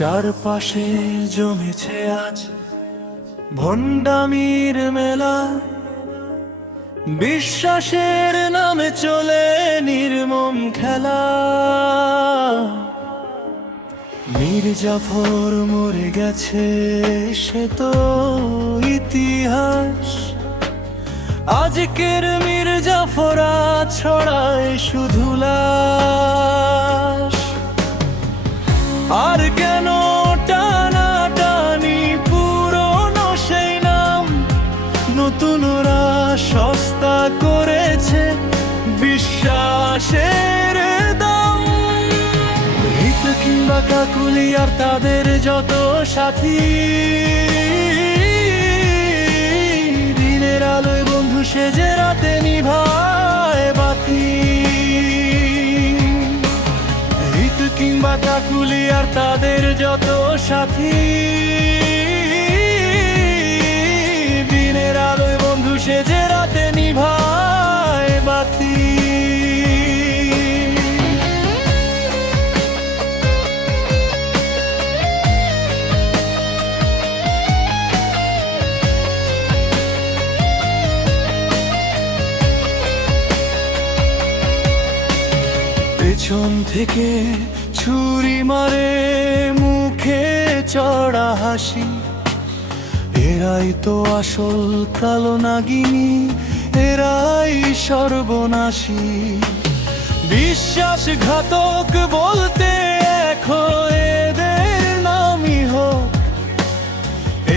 চারপাশে জমেছে আজ ভণ্ডামির মেলা, বিশ্বাসের নামে চলে নির্মম খেলা। মীর জাফর মরে গেছে সে তো ইতিহাস, আজকের মীর জাফরা ছড়ায় শুধু লাশ। আর কেন টানাটানি পুরনো সেই নাম, নতুনরা সস্তা করেছে বিশ্বাসের দাম। হিত কিংবা কাকুলি আর তাদের যত সাথী, দিনের আলোয় বন্ধু সেজে রাতে নিভায় বাতি। হিত কিংবা কাকুলি আর তাদের যত সাথী, দিনের আলোয় বন্ধু সেজে রাতে নিভায় বাতি। পেছন থেকে ছুরি মারে মুখে চড়া হাসি, এরাই তো আসল কালো নাগিনী, এরাই সর্বনাশী। বিশ্বাসঘাতক বলতে এখন এদের নামই হোক,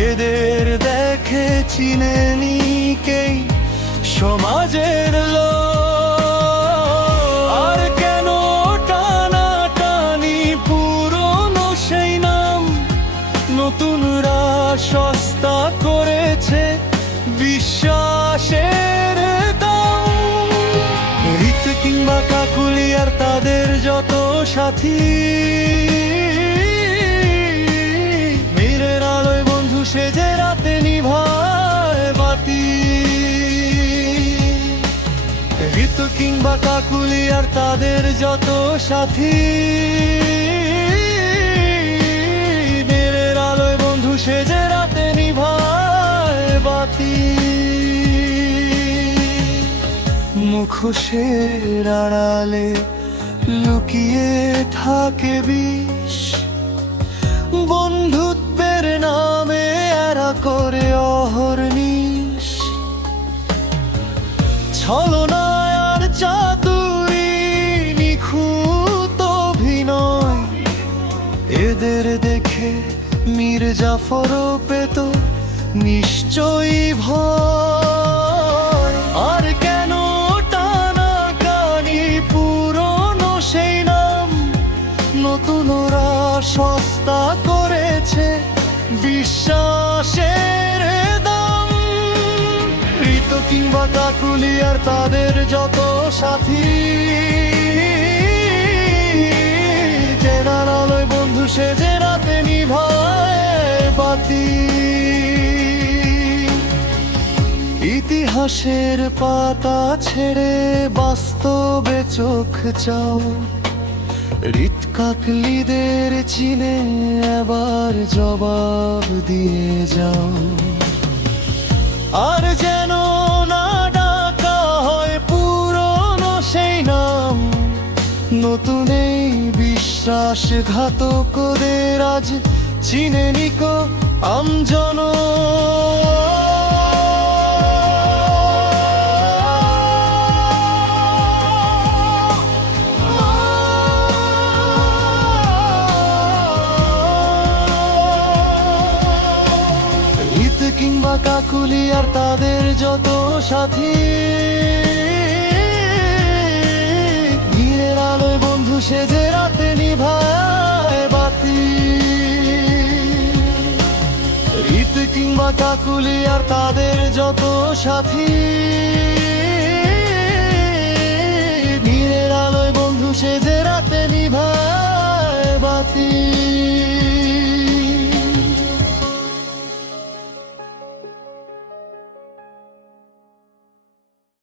এদের দেখে চিনেনি কেই সমাজের লোক। আর কেন টানাটানি পুরনো সেই নাম, নতুনরা সস্তা করেছে বিশ্বাসের দাম। হিত কিংবা কাকুলি আর তাদের যত সাথী, মীরের আলোয় বন্ধু সেজে রাতে নিভায় বাতি। হিত কিংবা কাকুলি আর তাদের যত সাথী, সেজে রাতে নিভায় বাতি। মুখোশের আড়ালে লুকিয়ে থাকে বিষ, বন্ধুত্বের নামে এরা করে অহর্নিশ। ছলনায় আর চাতুরি নিখুঁত অভিনয়, এদের দেখে মীর জাফরও পেত নিশ্চয়ই ভয়। আর কেন টানাটানি পুরনো সেই নাম, নতুনরা সস্তা করেছে বিশ্বাসের দাম। হিত কিংবা কাকুলি আর তাদের যত সাথী, জেনার আলোয় বন্ধু সেজে রাতে নিভায় বাতি। ইতিহাসের পাতা ছেড়ে বাস্তবে চোখ চাও, হৃদ কাকলিদের চিনে এবার জবাব দিয়ে যাও। আর যেন না ডাকা হয় পুরনো সেই নাম, নতুন এই বিশ্বাসঘাতকদের আজ চিনে নিকো আমজন। হিত কিংবা কাকুলি আর তাদের যত সাথী, দিনের আলোয় বন্ধু সেজে রাতে নিভায় বাতি। হিত কিংবা কাকুলি আর তাদের যত সাথী, দিনের আলোয় বন্ধু সেজে রাতে নিভায় বাতি।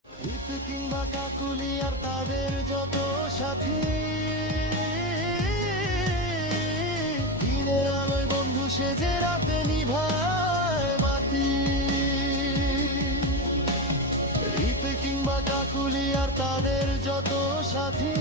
হিত কিংবা কাকুলি আর তাদের যত সাথী, দিনের সেজে রাতে নিভায় বাতি। রীত কিংবা কাকুলি আর তাদের যত সাথী